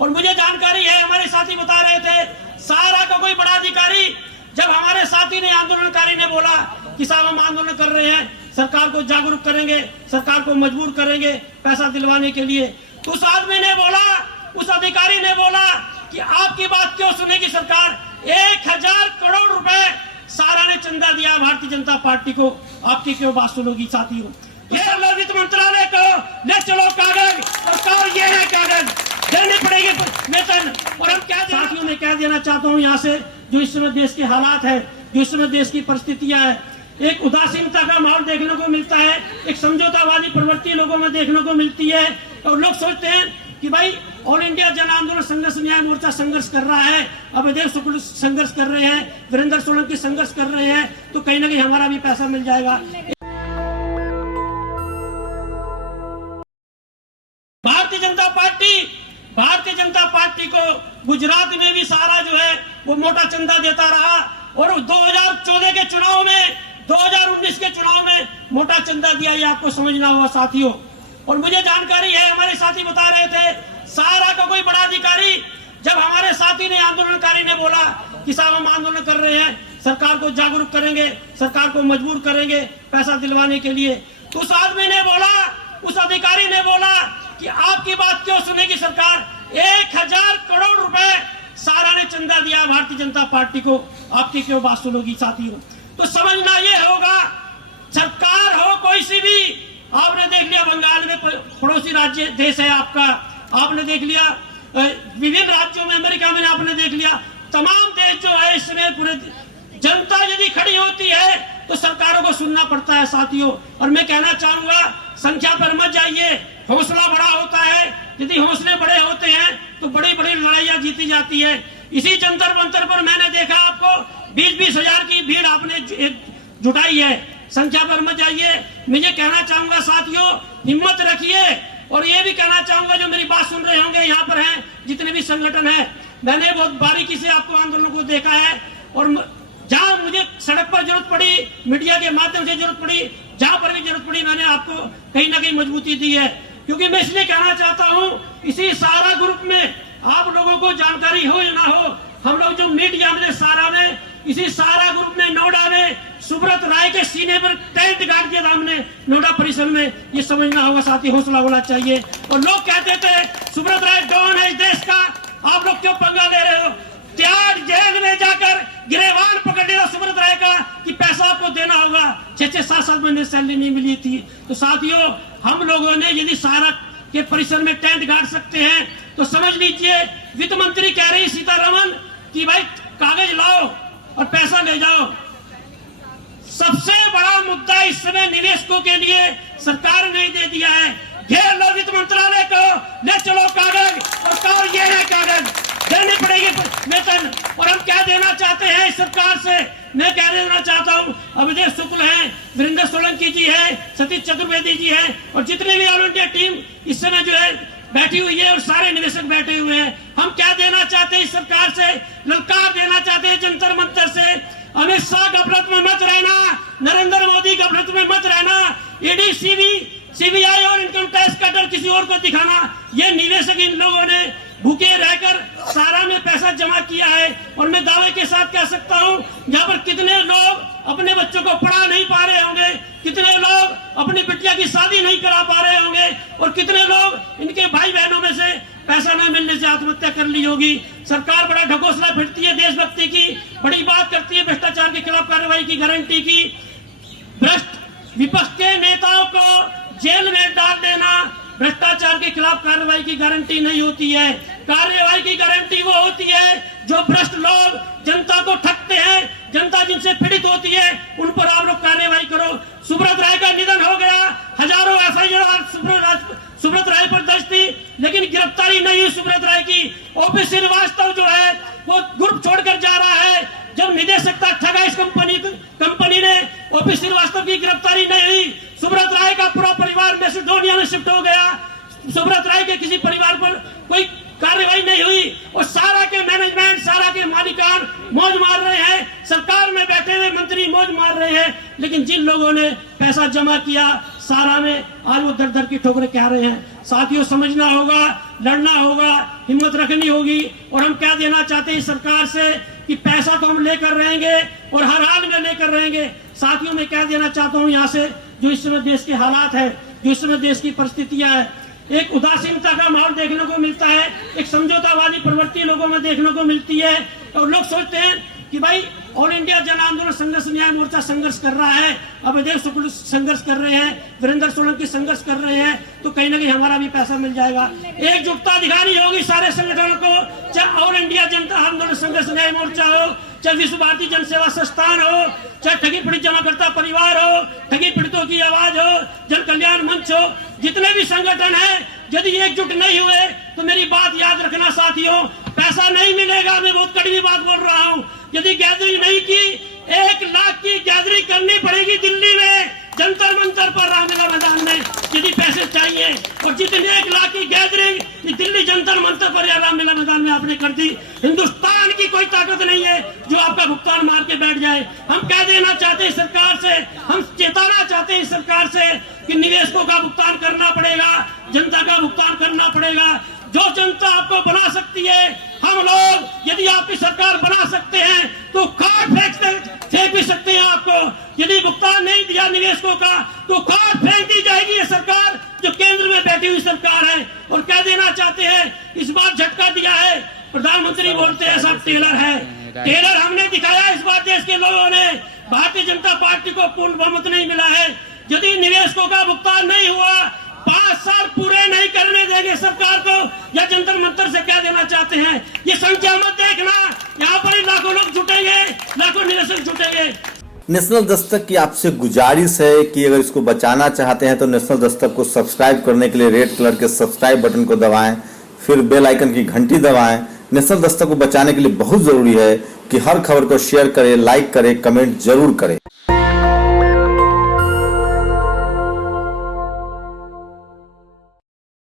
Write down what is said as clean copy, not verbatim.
और मुझे जानकारी है, हमारे साथी बता रहे थे, सारा का कोई बड़ा अधिकारी जब हमारे साथी ने, आंदोलनकारी ने बोला कि साहब हम आंदोलन कर रहे हैं, सरकार को जागरूक करेंगे, सरकार को मजबूर करेंगे पैसा दिलवाने के लिए, तो उस आदमी ने बोला, उस अधिकारी ने बोला कि आपकी बात क्यों सुनेगी सरकार। 1000 करोड़ रुपए सारा ने चंदा दिया भारतीय जनता पार्टी को, आपकी क्यों बात सुनोगी साथियों। ये वित्त मंत्रालय को ले चलो कागज, और ये है कागज, देनी पड़ेगी वेतन। और हम क्या साथियों में कह देना चाहता हूँ यहाँ से, जो इस समय देश के हालात है, जो इस समय देश की परिस्थितियां है, एक उदासीनता का माहौल देखने को मिलता है, एक समझौतावादी प्रवृत्ति लोगों में देखने को मिलती है, और लोग सोचते हैं कि भाई ऑल इंडिया जन आंदोलन संघर्ष न्याय मोर्चा संघर्ष कर रहा है, अभयदेव शुक्ल संघर्ष कर रहे हैं, वीरेंद्र सोलंकी संघर्ष कर रहे हैं, तो कहीं ना कहीं हमारा भी पैसा मिल जाएगा। भारतीय जनता पार्टी को गुजरात में भी सारा जो है वो मोटा चंदा देता रहा, और 2014 के चुनाव में, 2019 के चुनाव में मोटा चंदा दिया, ये आपको समझना होगा साथियों। और मुझे जानकारी है, हमारे साथी बता रहे थे, सारा का कोई बड़ा अधिकारी जब हमारे साथी ने, आंदोलनकारी ने बोला कि साहब हम आंदोलन कर रहे हैं, सरकार को जागरूक करेंगे, सरकार को मजबूर करेंगे पैसा दिलवाने के लिए, तो उस आदमी ने बोला, उस अधिकारी ने बोला कि आपकी बात क्यों सुनेगी सरकार। 1000 करोड़ रुपए सारा ने चंदा दिया भारतीय जनता पार्टी को, आपकी क्यों बात सुनोगी साथियों। तो समझना ये होगा, सरकार हो कोई सी भी, आपने देख लिया बंगाल में पड़ोसी राज्य देश है आपका, आपने देख लिया विभिन्न राज्यों में, अमेरिका में आपने देख लिया, तमाम देश जो है इसमें पूरे जनता यदि खड़ी होती है तो सरकारों को सुनना पड़ता है साथियों। और मैं कहना चाहूंगा, संख्या पर मत जाइए, हौसला बड़ा होता है, यदि हौसले बड़े होते हैं तो बड़ी बड़ी लड़ाइयां जीती जाती है। इसी जंतर मंतर पर मैंने देखा आपको 20-20 हजार की भीड़ आपने जुटाई है, संख्या पर मत जाइए। मुझे कहना चाहूंगा साथियों, हिम्मत रखिए, और ये भी कहना चाहूंगा जो मेरी बात सुन रहे होंगे यहाँ पर हैं जितने भी संगठन है, मैंने बहुत बारीकी से आपको आंदोलन को देखा है, और जहां मुझे सड़क पर जरूरत पड़ी, मीडिया के माध्यम से जरूरत पड़ी, जहां पर भी जरूरत पड़ी, मैंने आपको कहीं ना कहीं मजबूती दी है। क्योंकि मैं इसलिए कहना चाहता हूं, इसी सारा ग्रुप में आप लोगों को जानकारी हो या ना हो, हम लोग जो मीडिया में सारा में, इसी सारा ग्रुप में नोएडा में सुब्रत राय के सीने पर टेंट गाड़ दिया था हमने नोएडा परिसर में, ये समझना होगा साथी, हौसला होना चाहिए। और लोग कहते थे सुब्रत राय डॉन है इस देश का, आप लोग क्यों पंगा ले रहे हो। त्याग जेल में जाकर गिरेबान पकड़ लिया सुब्रत राय का कि पैसा आपको देना होगा, 6-7 महीने सैलरी नहीं मिली थी। तो साथियों, हम लोगों ने यदि सारा के परिसर में टेंट गाड़ सकते हैं तो समझ लीजिए, वित्त मंत्री कह रही सीतारमण कि भाई कागज लाओ और पैसा ले जाओ। सबसे बड़ा मुद्दा इस समय निवेशकों के लिए सरकार ने दे दिया है, घेर लो वित्त मंत्रालय को, ले चलो कागज, और ये है कागज, देनी पड़ेगी वेतन। और हम क्या देना चाहते हैं इस सरकार से, मैं कह देना चाहता हूँ, अभयदेव शुक्ल है, वीरेंद्र सोलंकी जी है, सतीश चतुर्वेदी जी है, और जितने भी ऑल इंडिया टीम इस समय जो है बैठी हुई है, और सारे निवेशक बैठे हुए हैं। हम क्या देना चाहते हैं इस सरकार से, ललकार देना चाहते हैं जंतर मंतर से, अमित शाह गफलत में मत रहना, नरेंद्र मोदी गफलत में मत रहना, ईडी सीबीआई और इनकम टैक्स का डर किसी और को दिखाना। ये निवेशक इन लोगों ने भूखे रहकर सारा में पैसा जमा किया है, और मैं दावे के साथ कह सकता हूं, यहाँ पर कितने लोग अपने बच्चों को पढ़ा नहीं पा रहे होंगे, कितने लोग अपनी बिटिया की शादी नहीं करा पा रहे होंगे, और कितने लोग इनके भाई बहनों में से पैसा न मिलने से आत्महत्या कर ली होगी। सरकार बड़ा ढकोसला फिरती है देशभक्ति की, बड़ी बात करती है भ्रष्टाचार के खिलाफ कार्रवाई की गारंटी की। भ्रष्ट विपक्ष के नेताओं को जेल में डाल देना भ्रष्टाचार के खिलाफ कार्रवाई की गारंटी नहीं होती है। कार्रवाई की गारंटी वो होती है जो भ्रष्ट लोग जनता को ठगते हैं, जनता जिनसे पीड़ित होती है, उन पर आप लोग कार्रवाई करो। सुब्रत राय का निधन हो गया, हजारों एफआईआर सुब्रत राय पर दर्ज थी, लेकिन गिरफ्तारी नहीं हुई सुब्रत राय की। ओपी श्रीवास्तव जो है वो ग्रुप छोड़कर जा रहा है। जब निदेशक था ठगा इस कंपनी ने, ओपी श्रीवास्तव की गिरफ्तारी नहीं हुई। सुब्रत राय का पूरा परिवार मैसेडोनिया में शिफ्ट हो गया, सुब्रत राय के किसी परिवार पर कोई कार्रवाई नहीं हुई, और सारा के मैनेजमेंट, सारा के मालिकान मौज मार रहे हैं, सरकार में बैठे हुए मंत्री मौज मार रहे हैं। लेकिन जिन लोगों ने पैसा जमा किया सारा में, आज वो दर दर की ठोकरें कह रहे हैं। साथियों, समझना होगा लड़ना होगा, हिम्मत रखनी होगी। और हम क्या देना चाहते हैं सरकार से कि पैसा तो हम लेकर रहेंगे और हर हाल में लेकर रहेंगे। साथियों, मैं क्या देना चाहता हूं यहाँ से, जो इस समय देश के हालात है, जो इस समय देश की परिस्थितियां है, एक उदासीनता का माहौल देखने को मिलता है, एक समझौतावादी प्रवृत्ति लोगों में देखने को मिलती है। और लोग सोचते हैं कि भाई ऑल इंडिया जन आंदोलन संघर्ष न्याय मोर्चा संघर्ष कर रहा है, अभयदेव शुक्ल संघर्ष कर रहे हैं, वीरेंद्र सोलंकी संघर्ष कर रहे हैं, तो कहीं ना कहीं हमारा भी पैसा मिल जाएगा। एकजुटता दिखानी होगी सारे संगठनों को, चाहे ऑल इंडिया जनता आंदोलन संघर्ष न्याय मोर्चा हो, चाहे विश्व भारती जन सेवा संस्थान हो, चाहे ठगी पीड़ित जमाकर्ता परिवार हो, ठगी पीड़ितों की आवाज हो, जन कल्याण मंच हो, जितने भी संगठन है, यदि एकजुट नहीं हुए तो मेरी बात याद रखना साथियों, पैसा नहीं मिलेगा। मैं बहुत कड़वी बात बोल रहा हूं। यदि गैदरिंग नहीं की, 1 लाख की गैदरिंग करनी पड़ेगी दिल्ली में, जंतर मंतर पर, रामलीला मैदान में, यदि पैसे चाहिए। और जितने 1 लाख की गैदरिंग दिल्ली जंतर मंतर पर या रामलीला मैदान में आपने कर दी, हिंदुस्तान की कोई ताकत नहीं है जो आपका भुगतान मार के बैठ जाए। हम क्या देना चाहते हैं सरकार से, हम चेताना चाहते हैं सरकार से कि निवेशकों का भुगतान करना पड़ेगा, जनता का भुगतान करना पड़ेगा। जो जनता आपको बना सकती है, हम लोग यदि आपकी सरकार बना सकते हैं तो काट फेंक भी सकते हैं आपको। यदि भुगतान नहीं दिया निवेशकों का तो काट फेंक दी जाएगी ये सरकार, जो केंद्र में बैठी हुई सरकार है। और क्या देना चाहते हैं, इस बार झटका दिया है, प्रधानमंत्री बोलते हैं सब टेलर है, टेलर हमने दिखाया इस बार देश के लोगों ने। भारतीय जनता पार्टी को पूर्ण बहुमत नहीं मिला है। यदि निवेशकों का भुगतान नहीं हुआ, 5 साल पूरे नहीं करने देंगे सरकार को। या जंतर मंतर से क्या देना चाहते हैं, ये संख्या मत देखना, यहाँ पर ही लाखों लोग जुटेंगे, लाखों निवेशक जुटेंगे। नेशनल दस्तक की आपसे गुजारिश है कि अगर इसको बचाना चाहते हैं तो नेशनल दस्तक को सब्सक्राइब करने के लिए रेड कलर के सब्सक्राइब बटन को दबाएं, फिर बेल आइकन की घंटी दबाएं। नेशनल दस्तक को बचाने के लिए बहुत जरूरी है कि हर खबर को शेयर करें, लाइक करें, कमेंट जरूर करें।